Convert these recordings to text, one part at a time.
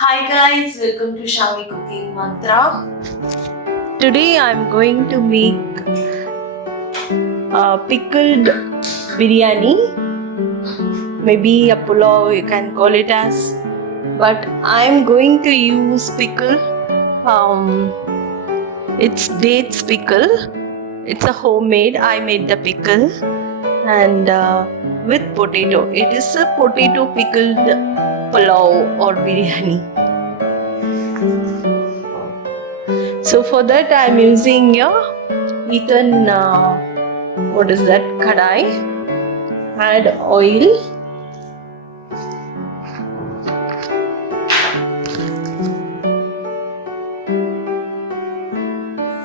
Hi guys, welcome to Shami Cooking Mantra. Today I'm going to make pickled biryani, maybe a pulao you can call it as, but I'm going to use pickle. It's dates pickle. It's a homemade. I made the pickle and with potato. It is a potato pickled pulao or biryani. So for that I'm using Ethan, what is that, kadai. Add oil.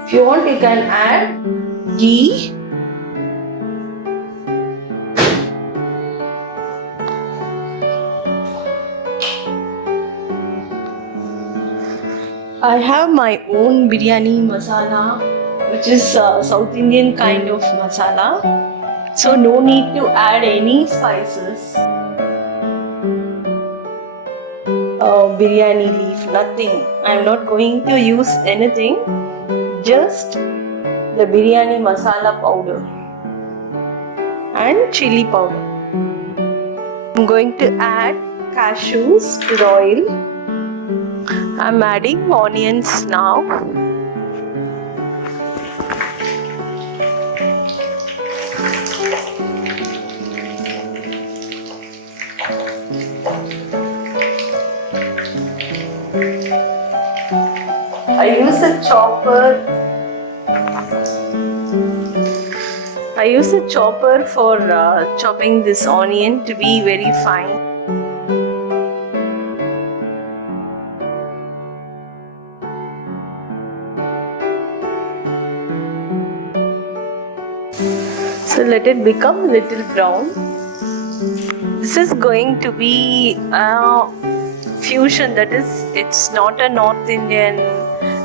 If you want you can add ghee. I have my own biryani masala, which is South Indian kind of masala. So no need to add any spices. Biryani leaf, nothing. I'm not going to use anything. Just the biryani masala powder and chili powder. I'm going to add cashews to the oil. I'm adding onions now. I use a chopper for chopping this onion to be very fine. So let it become little brown. This is going to be a fusion, that is, it's not a North Indian,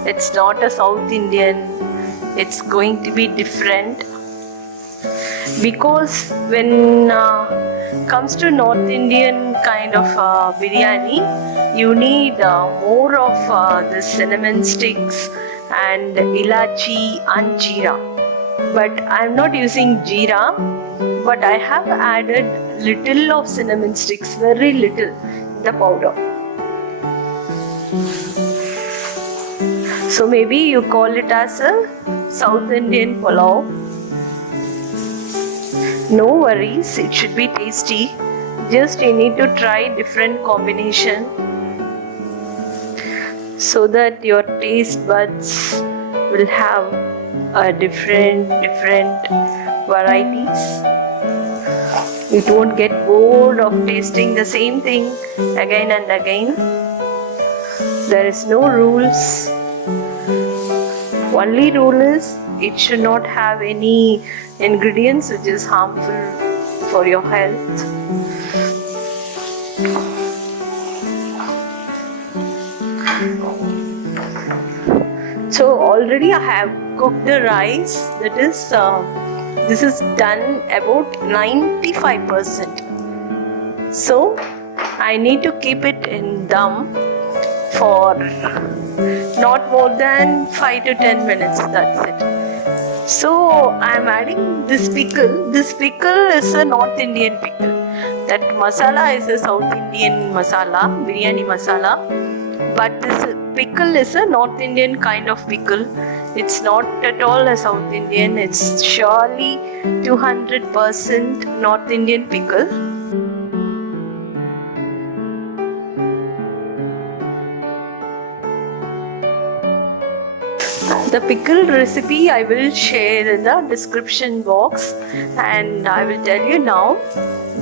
it's not a South Indian, it's going to be different. Because when comes to North Indian kind of biryani, you need more of the cinnamon sticks and ilachi and jeera. But I am not using jeera, but I have added little of cinnamon sticks, very little, the powder. So maybe you call it as a South Indian pulao. No worries, it should be tasty. Just you need to try different combination so that your taste buds will have different varieties. You won't get bored of tasting the same thing again and again. There is no rules. Only rule is it should not have any ingredients which is harmful for your health. So already I have cooked the rice, that is this is done about 95%. So I need to keep it in dum for not more than 5 to 10 minutes, that's it. So I am adding this pickle. This pickle is a North Indian pickle. That masala is a South Indian masala, biryani masala. But this pickle is a North Indian kind of pickle. It's not at all a South Indian. It's surely 200% North Indian pickle. The pickle recipe I will share in the description box, and I will tell you now.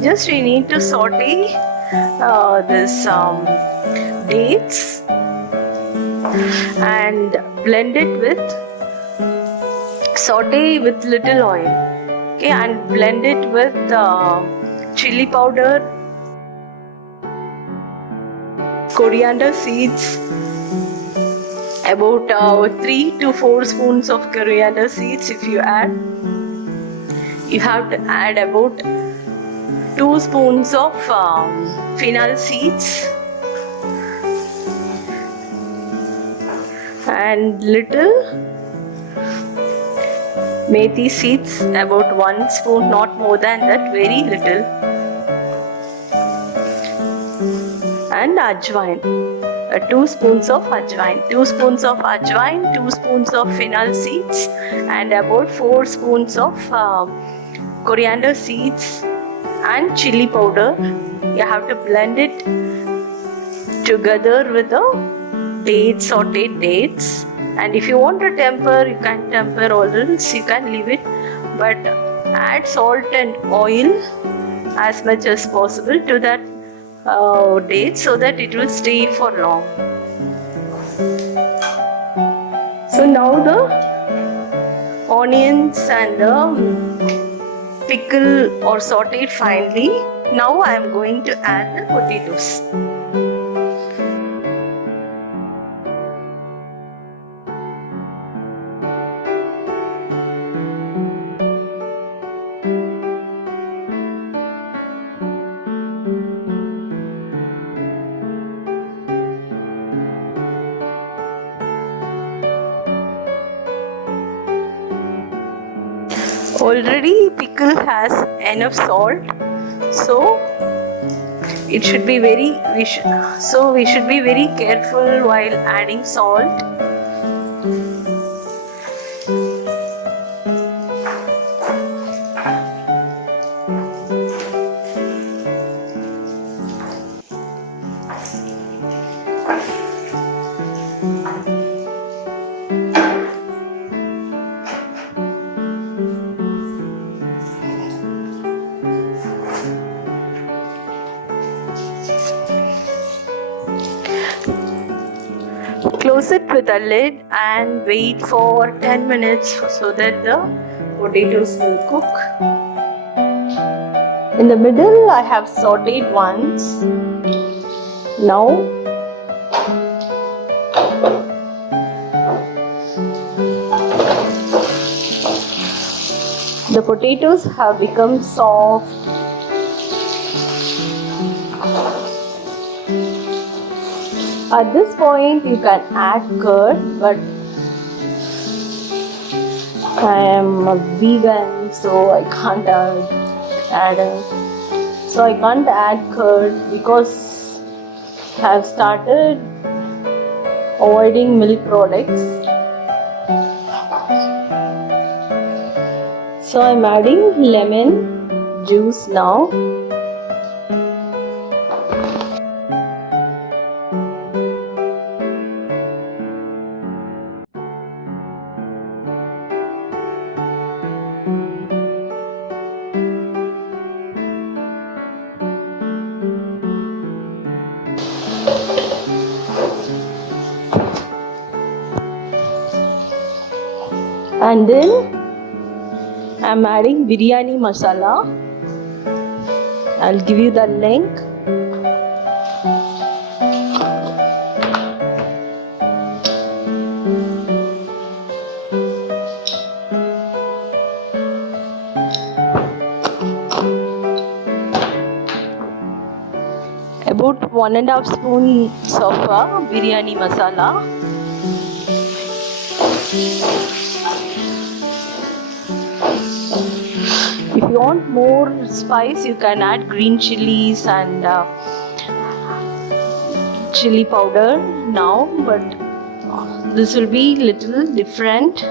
Just we need to saute this dates and blend it with, saute with little oil, okay, and blend it with chili powder, coriander seeds, about 3 to 4 spoons of coriander seeds. If you add, you have to add about 2 spoons of fennel seeds, and little methi seeds, about 1 spoon, not more than that, very little, and ajwain, 2 spoons of ajwain, 2 spoons of ajwain, 2 spoons of fennel seeds, and about 4 spoons of coriander seeds and chili powder. You have to blend it together with the dates, sauteed dates. And if you want to temper, you can temper, or else you can leave it, but add salt and oil as much as possible to that dates, so that it will stay for long. So now the onions and the pickle or sauteed finely. Now I am going to add the potatoes. Already pickle has enough salt, so it should be we should be very careful while adding salt. Close it with a lid and wait for 10 minutes so that the potatoes will cook. In the middle, I have sauteed once. Now, the potatoes have become soft. At this point, you can add curd, but I am a vegan, so I can't add curd because I have started avoiding milk products. So I am adding lemon juice now. And then I am adding biryani masala. I'll give you the link. About 1.5 spoons of biryani masala. If you want more spice, you can add green chilies and chili powder now, but this will be little different.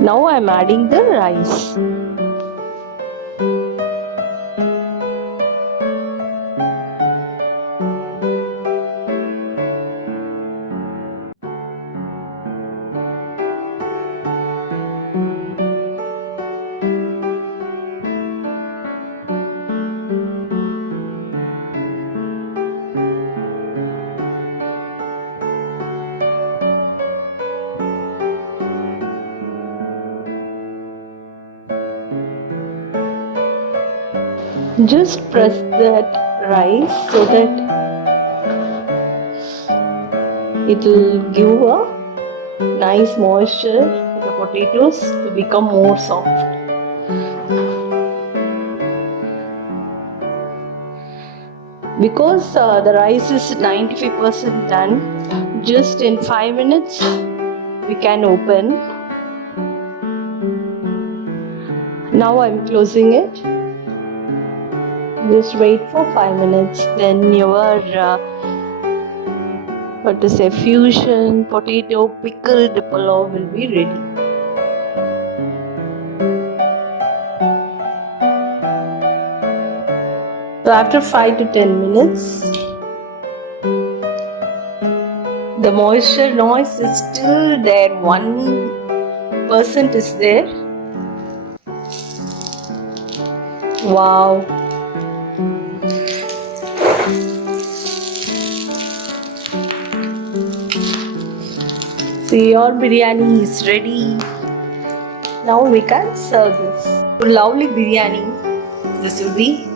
Now I am adding the rice. Just press that rice so that it will give a nice moisture for the potatoes to become more soft. Because the rice is 95% done, just in 5 minutes we can open. Now I'm closing it. Just wait for 5 minutes, then your fusion potato pickled pulao will be ready. So after 5 to 10 minutes, the moisture noise is still there, 1% is there. Wow. So your biryani is ready. Now we can serve this. Lovely biryani. This will be